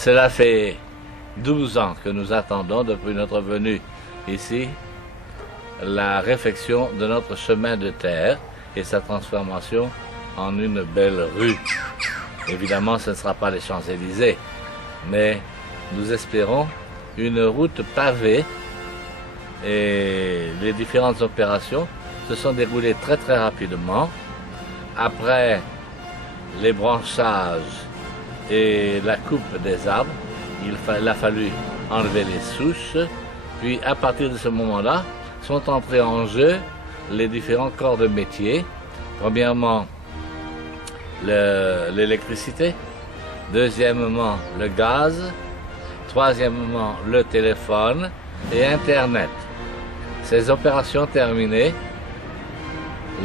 Cela fait 12 ans que nous attendons depuis notre venue ici la réfection de notre chemin de terre et sa transformation en une belle rue. Évidemment, ce ne sera pas les Champs-Élysées, mais nous espérons une route pavée et les différentes opérations se sont déroulées très rapidement. Après les branchages et la coupe des arbres, il a fallu enlever les souches, puis à partir de ce moment-là, sont entrés en jeu les différents corps de métier. Premièrement, l'électricité, deuxièmement, le gaz, troisièmement, le téléphone et Internet. Ces opérations terminées,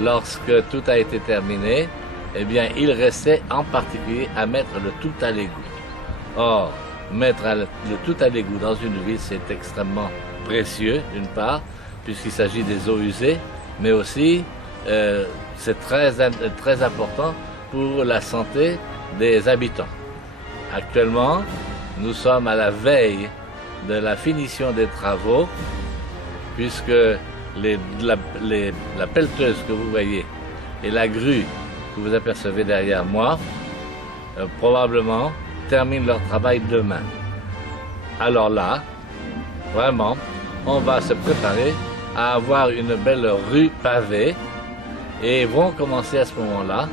lorsque tout a été terminé, eh bien, il restait en particulier à mettre le tout à l'égout. Or, mettre le tout à l'égout dans une ville, c'est extrêmement précieux, d'une part, puisqu'il s'agit des eaux usées, mais aussi c'est très important pour la santé des habitants. Actuellement, nous sommes à la veille de la finition des travaux, puisque la pelleteuse que vous voyez et la grue que vous apercevez derrière moi, probablement terminent leur travail demain. Alors là, vraiment, on va se préparer à avoir une belle rue pavée et vont commencer à ce moment-là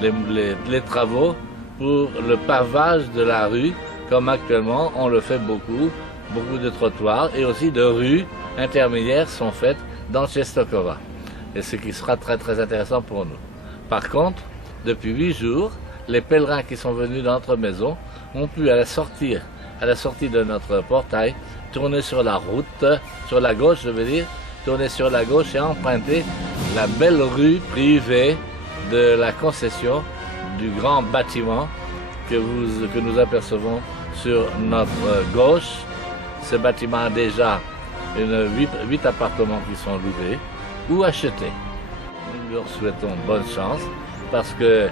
les travaux pour le pavage de la rue, comme actuellement on le fait beaucoup de trottoirs et aussi de rues intermédiaires sont faites dans Czestochowa, et ce qui sera très intéressant pour nous. Par contre, depuis 8 jours, les pèlerins qui sont venus dans notre maison ont pu à la sortie de notre portail, tourner sur la route, sur la gauche je veux dire, tourner sur la gauche et emprunter la belle rue privée de la concession du grand bâtiment que nous apercevons sur notre gauche. Ce bâtiment a déjà 8 appartements qui sont loués ou achetés. Nous leur souhaitons bonne chance parce que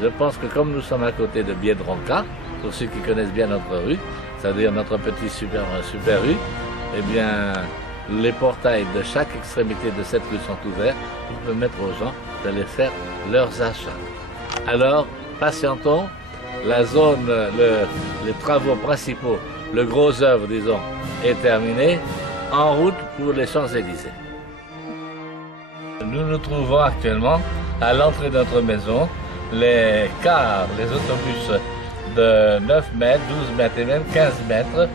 je pense que comme nous sommes à côté de Biedronka, pour ceux qui connaissent bien notre rue, c'est-à-dire notre petite super rue, eh bien les portails de chaque extrémité de cette rue sont ouverts pour permettre aux gens d'aller faire leurs achats. Alors, patientons, la zone, les travaux principaux, le gros œuvre, disons, est terminé, en route pour les Champs-Élysées. Nous nous trouvons actuellement à l'entrée de notre maison. Les cars, les autobus de 9 mètres, 12 mètres et même 15 mètres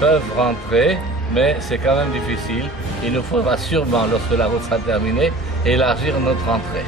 peuvent rentrer, mais c'est quand même difficile. Il nous faudra sûrement, lorsque la route sera terminée, élargir notre entrée.